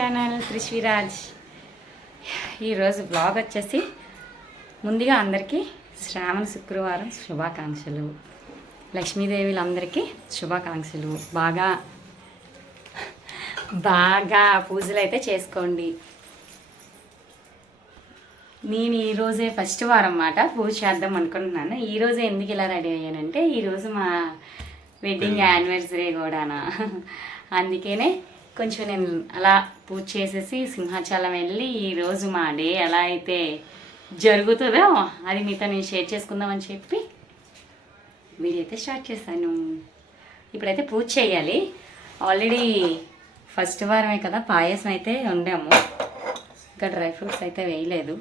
Channel త్రిశ్వీరాజ్. ఈరోజు blog వచ్చేసి ముందుగా అందరికీ శ్రావణ శుక్రవారం శుభాకాంక్షలు. లక్ష్మీదేవులందరికీ శుభాకాంక్షలు. బాగా పూజలు అయితే చేసుకోండి. నేను ఈరోజే ఫస్ట్ వారం అన్నమాట పూజ చేద్దాం అనుకుంటున్నాను. ఈరోజు ఎందుకు ఇలా రెడీ అయ్యానంటే ఈరోజు మా వెడ్డింగ్ యానివర్సరీ కూడానా, అందుకనే కొంచెం నేను అలా పూజ చేసేసి సింహాచలం వెళ్ళి ఈరోజు మా డే ఎలా అయితే జరుగుతుందో అది మీతో నేను షేర్ చేసుకుందామని చెప్పి వీడియో అయితే స్టార్ట్ చేశాను. ఇప్పుడైతే పూజ చేయాలి. ఆల్రెడీ ఫస్ట్ వారమే కదా, పాయసం అయితే వండాము, ఇంకా డ్రై ఫ్రూట్స్ అయితే వేయలేదు.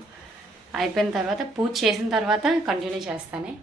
అయిపోయిన తర్వాత పూజ చేసిన తర్వాత కంటిన్యూ చేస్తానే.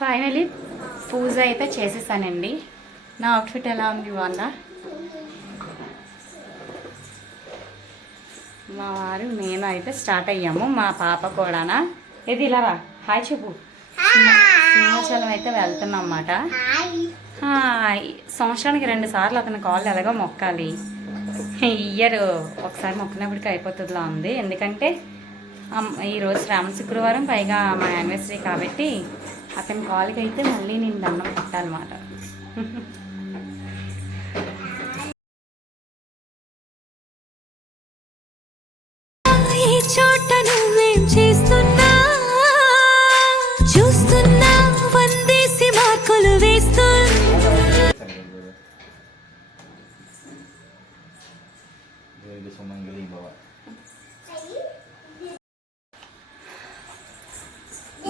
ఫైనలీ పూజ అయితే చేసేసానండి. నా అవుట్ఫిట్ ఎలా ఉంది వాళ్ళ? మా వారు నేను అయితే స్టార్ట్ అయ్యాము. మా పాప కూడానా, ఇది ఇలా రా, హాయ్ చెప్పు. సింహాచలం అయితే వెళ్తున్నాం అన్నమాట. సంవత్సరానికి 2 సార్లు అతని కాళ్ళు ఎలాగో మొక్కాలి. ఇయర్ ఒకసారి మొక్కినప్పటికీ అయిపోతుందిలా ఉంది. ఎందుకంటే ఈరోజు శ్రావణ శుక్రవారం, పైగా మా యానివర్సరీ కాబట్టి అతని కాలుకి అయితే మళ్ళీ నేను దండం పెట్టాలన్నమాట.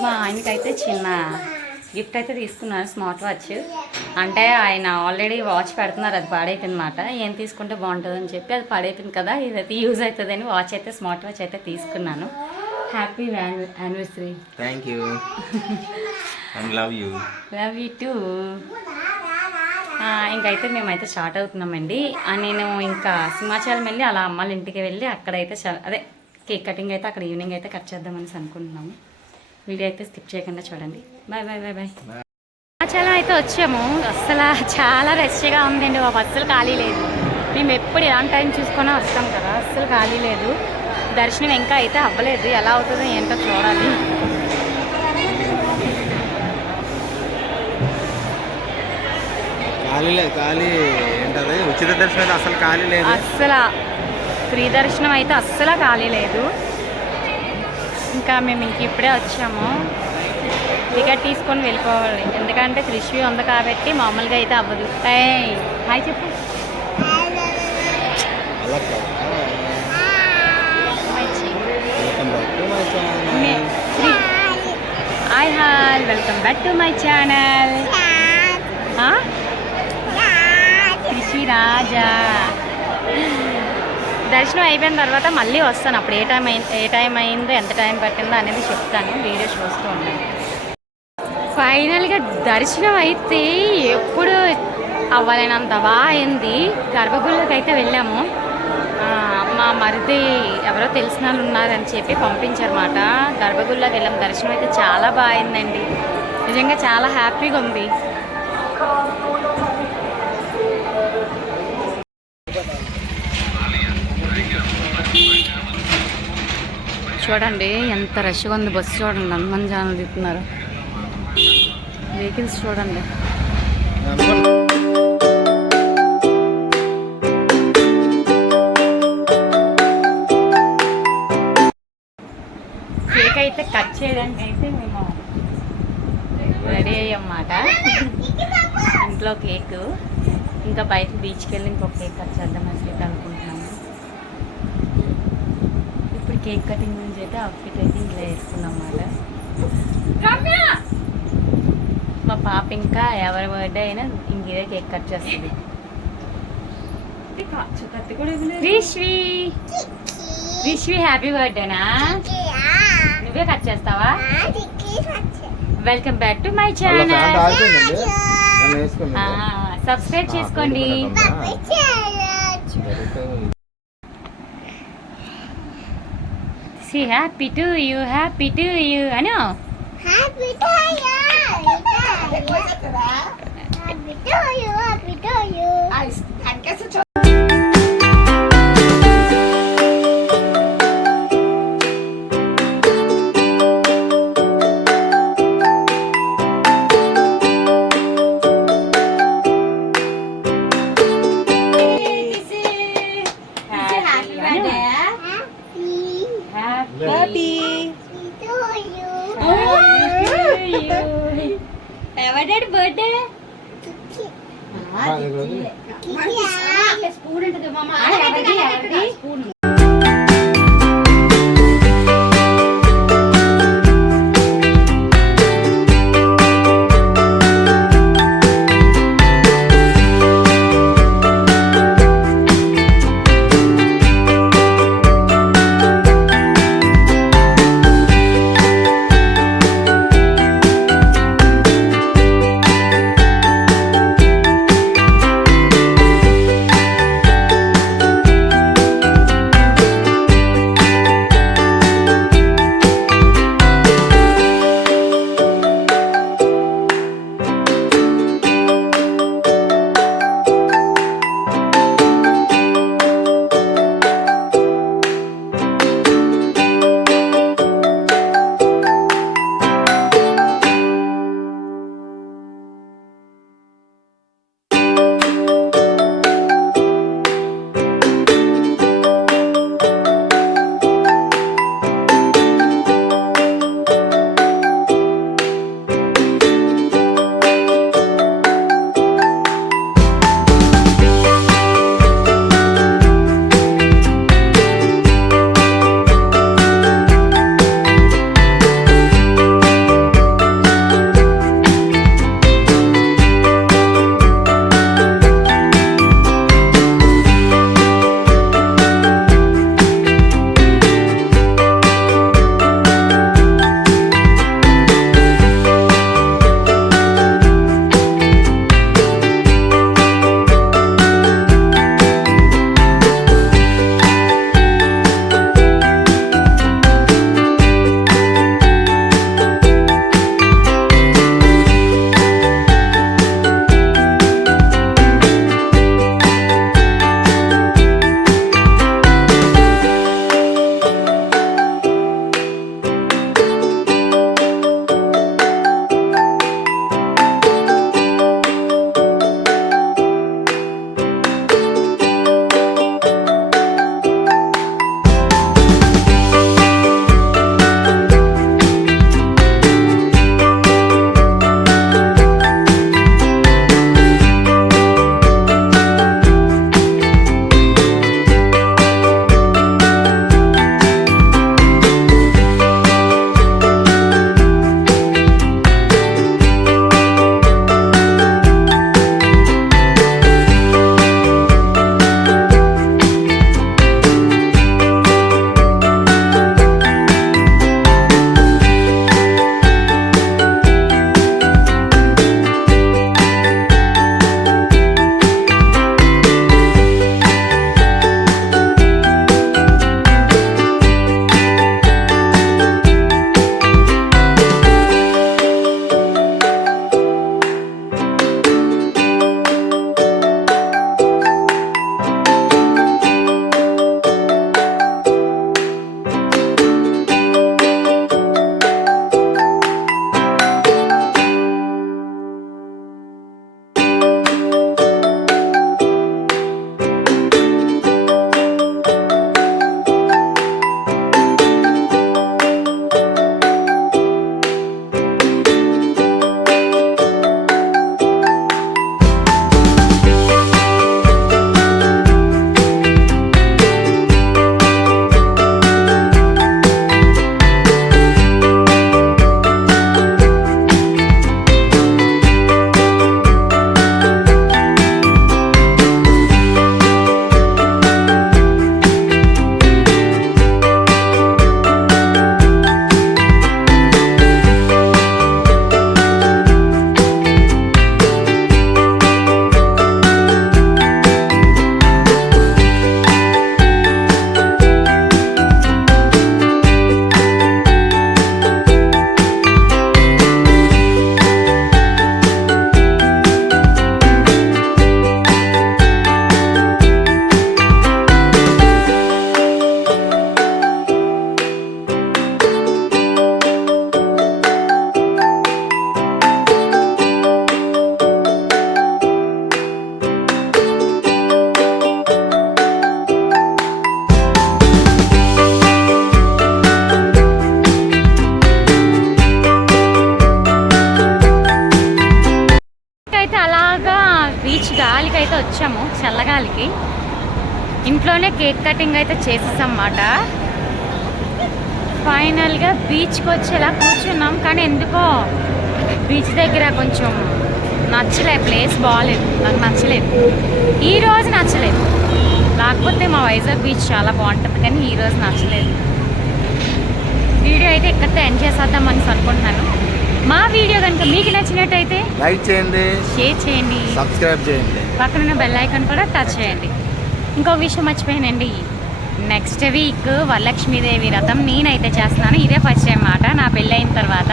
మా ఆయనకైతే చిన్న గిఫ్ట్ అయితే తీసుకున్నాను, స్మార్ట్ వాచ్. అంటే ఆయన ఆల్రెడీ వాచ్ పెడుతున్నారు, అది పాడైపోయింది అన్నమాట. ఏం తీసుకుంటే బాగుంటుందని చెప్పి అది పాడైపోయింది కదా, ఇదైతే యూజ్ అవుతుందని వాచ్ అయితే, స్మార్ట్ వాచ్ అయితే తీసుకున్నాను. Happy anniversary. Thank you. Love you. Love you two. ఇంకైతే మేమైతే స్టార్ట్ అవుతున్నామండి. నేను ఇంకా సింహాచలం వెళ్ళి అలా అమ్మాళ్ళ ఇంటికి వెళ్ళి అక్కడైతే అదే కేక్ కటింగ్ అయితే అక్కడ ఈవినింగ్ అయితే కట్ చేద్దామని అనుకుంటున్నాము. వీడియో అయితే స్కిప్ చేయకుండా చూడండి. Bye bye bye bye. Simhachalam అయితే వచ్చాము. అస్సలు చాలా రష్గా ఉందండి. ఒక అస్సలు ఖాళీ లేదు. మేము ఎప్పుడు ఇలాంటి టైం చూసుకొని వస్తాం కదా, అస్సలు ఖాళీ లేదు. దర్శనం ఇంకా అయితే అవ్వలేదు. ఎలా అవుతుందో ఏంటో చూడాలి. ఖాళీ ఏంటది ఉచిత దర్శనం అసలు ఖాళీ లేదు. అస్సలు ఫ్రీ దర్శనం అయితే అస్సలు ఖాళీ లేదు. ఇంకా మేము ఇప్పుడే వచ్చాము. టికెట్ తీసుకొని వెళ్ళిపోవాలి, ఎందుకంటే త్రిశ్వీ ఉంది కాబట్టి మామూలుగా అయితే అవ్వదు. హాయ్ చెప్పు. Hi hi, welcome back to my channel. Trishvi Raja. దర్శనం అయిపోయిన తర్వాత మళ్ళీ వస్తాను. అప్పుడు ఏ టైం అయిందో, ఎంత టైం పట్టిందో అనేది చెప్తాను. వీడియో చూస్తూ ఉన్నాను. ఫైనల్గా దర్శనం అయితే ఎప్పుడు అవ్వలేనంత బాగా అయింది. గర్భగుడిలోకి అయితే వెళ్ళాము. మా మరిది ఎవరో తెలిసిన వాళ్ళు ఉన్నారని చెప్పి పంపించారన్నమాట. గర్భగుడిలోకి వెళ్ళాం. దర్శనం అయితే చాలా బాగా అయిందండి. నిజంగా చాలా హ్యాపీగా ఉంది. చూడండి ఎంత రష్గా ఉంది బస్సు. చూడండి హనుమాన్ జనాలు తిప్పుతున్నారు. వెహికల్స్ చూడండి. కేక్ అయితే కట్ చేయడానికి అయితే మేము రెడీ అయ్యామన్నమాట. ఇంట్లో కేక్, ఇంకా బయట బీచ్కి వెళ్ళి ఇంకొక కేక్ కట్ చేద్దామని చెప్పి అనుకుంటున్నాము. ఇప్పుడు కేక్ కటింగ్ నుంచి అయితే అవుట్ఫిట్ అయితే ఇలా వేసుకున్నాం అన్నమాట. మా పాప ఇంకా ఎవరి బర్త్డే అయినా ఇంకే కేక్ కట్ చేస్తుంది. రిష్వి హ్యాపీ బర్త్డేనా? నువ్వే కట్ చేస్తావా? Welcome back to my channel. Subscribe చేసుకోండి. See happy to you Anu. Happy to you. ఎవరి బర్త్డే? స్పూన్ ఉంటుంది మామ. గాలికి అయితే వచ్చాము, చల్లగాలికి. ఇంట్లోనే కేక్ కటింగ్ అయితే చేసేసామన్నమాట. ఫైనల్గా బీచ్కి వచ్చి ఇలా కూర్చున్నాం. కానీ ఎందుకో బీచ్ దగ్గర కొంచెం నచ్చలేదు, ప్లేస్ బాగాలేదు, నాకు నచ్చలేదు. ఈరోజు నచ్చలేదు, లేకపోతే మా వైజాగ్ బీచ్ చాలా బాగుంటుంది, కానీ ఈరోజు నచ్చలేదు. వీడియో అయితే ఇక్కడితో ఎండ్ చేసేద్దామని అనుకుంటున్నాను. మా వీడియో కనుక మీకు నచ్చినట్టయితే లైక్ చేయండి, షేర్ చేయండి, సబ్స్క్రైబ్ చేయండి, పక్కనున్న బెల్ ఐకాన్ కూడా టచ్ చేయండి. ఇంకో విషయం మర్చిపోయానండి, నెక్స్ట్ వీక్ వరలక్ష్మీదేవి వ్రతం నేనైతే చేస్తున్నాను. ఇదే ఫస్ట్ టైం మాట నా పెళ్ళి అయిన తర్వాత.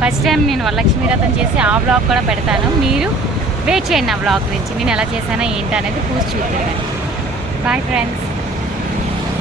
ఫస్ట్ టైం నేను వరలక్ష్మీ వ్రతం చేసి ఆ వ్లాగ్ కూడా పెడతాను. మీరు వెయిట్ చేయండి ఆ వ్లాగ్ గురించి, నేను ఎలా చేశానో ఏంటి అనేది చూసి చూద్దాం. Bye friends.